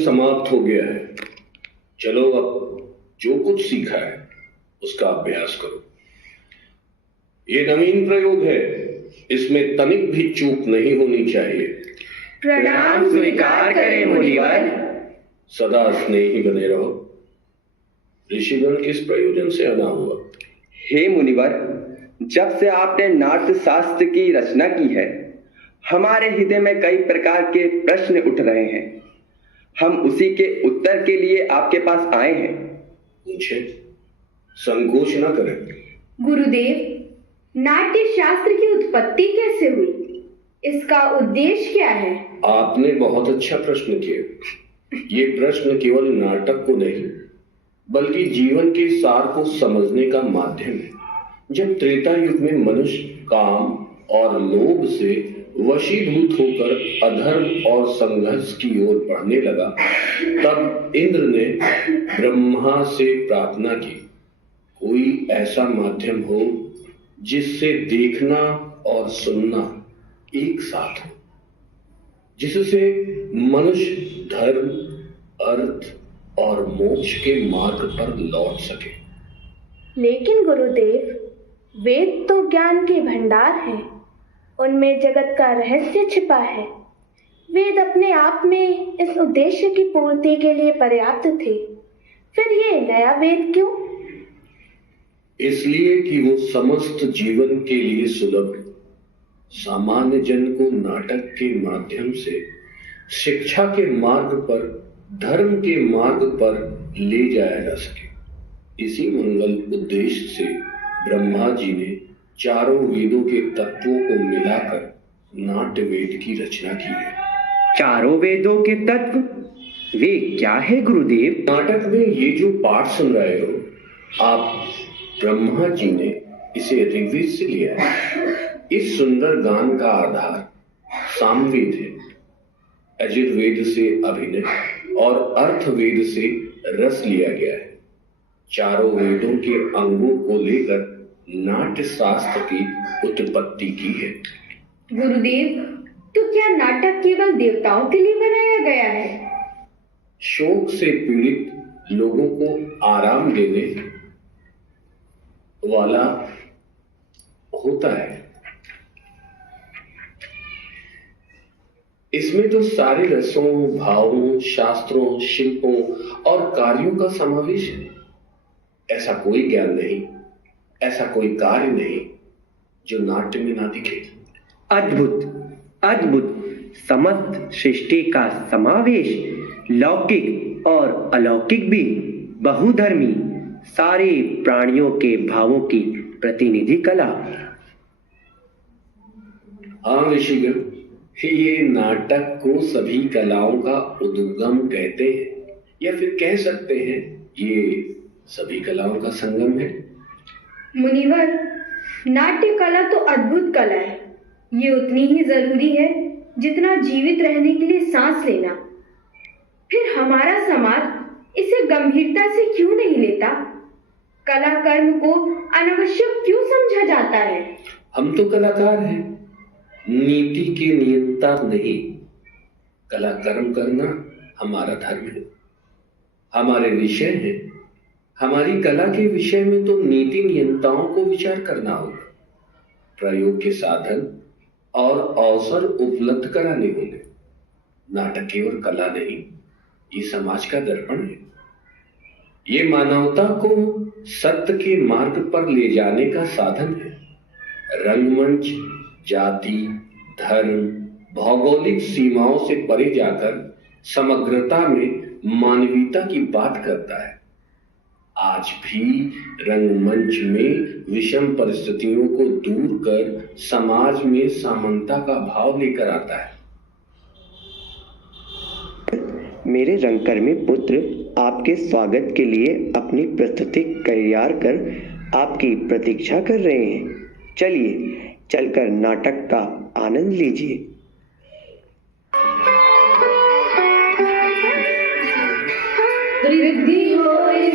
समाप्त हो गया है। चलो अब जो कुछ सीखा है उसका अभ्यास करो। ये नवीन प्रयोग है, इसमें तनिक भी चूक नहीं होनी चाहिए। प्रणाम स्वीकार करें मुनिवर। सदा स्नेही बने रहो। ऋषिगण किस प्रयोजन से आना हुआ? हे मुनिवर, जब से आपने नाट्य शास्त्र की रचना की है, हमारे हृदय में कई प्रकार के प्रश्न उठ रहे हैं। हम उसी के उत्तर के लिए आपके पास आए हैं। पूछे, संकोच न करें। गुरुदेव, नाट्य शास्त्र की उत्पत्ति कैसे हुई? इसका उद्देश्य क्या है? आपने बहुत अच्छा प्रश्न किया। ये प्रश्न केवल नाटक को नहीं बल्कि जीवन के सार को समझने का माध्यम है। जब त्रेता युग में मनुष्य काम और लोभ से वशीभूत होकर अधर्म और संघर्ष की ओर बढ़ने लगा, तब इंद्र ने ब्रह्मा से प्रार्थना की, कोई ऐसा माध्यम हो जिससे देखना और सुनना एक साथ हो, जिससे मनुष्य धर्म, अर्थ और मोक्ष के मार्ग पर लौट सके। लेकिन गुरुदेव, वेद तो ज्ञान के भंडार हैं, उनमें जगत का रहस्य छिपा है। वेद अपने आप में इस उद्देश्य की पूर्ति के लिए पर्याप्त थे, फिर ये नया वेद क्यों? इसलिए कि वो समस्त जीवन के लिए सुलभ, सामान्य जन को नाटक के माध्यम से शिक्षा के मार्ग पर, धर्म के मार्ग पर ले जाया जा सके। इसी मंगल उद्देश्य से ब्रह्मा जी ने चारों वेदों के तत्वों को मिलाकर नाट्य वेद की रचना की है। चारों वेदों के तत्व वे क्या है गुरुदेव? नाटक में ये जो पाठ सुन रहे हो आप, ब्रह्मा जी ने इसे ऋग्वेद से लिया है। इस सुंदर गान का आधार सामवेद है, यजुर्वेद से अभिनय और अर्थवेद से रस लिया गया है। चारों वेदों के अंगों को लेकर नाट्य शास्त्र की उत्पत्ति की है। गुरुदेव, तो क्या नाटक केवल देवताओं के लिए बनाया गया है? शोक से पीड़ित लोगों को आराम देने वाला होता है। इसमें तो सारे रसों, भावों, शास्त्रों, शिल्पों और कार्यों का समावेश है। ऐसा कोई ज्ञान नहीं, ऐसा कोई कार्य नहीं जो नाट्य में ना दिखे। अद्भुत अद्भुत, समस्त सृष्टि का समावेश, लौकिक और अलौकिक भी, बहुधर्मी, सारे प्राणियों के भावों की प्रतिनिधि कला। हाँ ऋषिगण, ये नाटक को सभी कलाओं का उद्गम कहते हैं, या फिर कह सकते हैं ये सभी कलाओं का संगम है। मुनिवर, नाट्य कला तो अद्भुत कला है। ये उतनी ही जरूरी है जितना जीवित रहने के लिए सांस लेना। फिर हमारा समाज इसे गंभीरता से क्यों नहीं लेता? कला कर्म को अनावश्यक क्यों समझा जाता है? हम तो कलाकार हैं, नीति के नियंता नहीं। कला कर्म करना हमारा धर्म है, हमारे विषय है। हमारी कला के विषय में तो नीति नियंताओं को विचार करना होगा, प्रयोग के साधन और अवसर उपलब्ध कराने होंगे। नाटक केवल कला नहीं, ये समाज का दर्पण है। ये मानवता को सत्य के मार्ग पर ले जाने का साधन है। रंगमंच जाति, धर्म, भौगोलिक सीमाओं से परे जाकर समग्रता में मानवीयता की बात करता है। आज भी रंगमंच में विषम परिस्थितियों को दूर कर समाज में समानता का भाव लेकर आता है। मेरे रंगकर्मी पुत्र आपके स्वागत के लिए अपनी प्रस्तुति तैयार कर आपकी प्रतीक्षा कर रहे हैं। चलिए चलकर नाटक का आनंद लीजिए। रिद्धि हो इस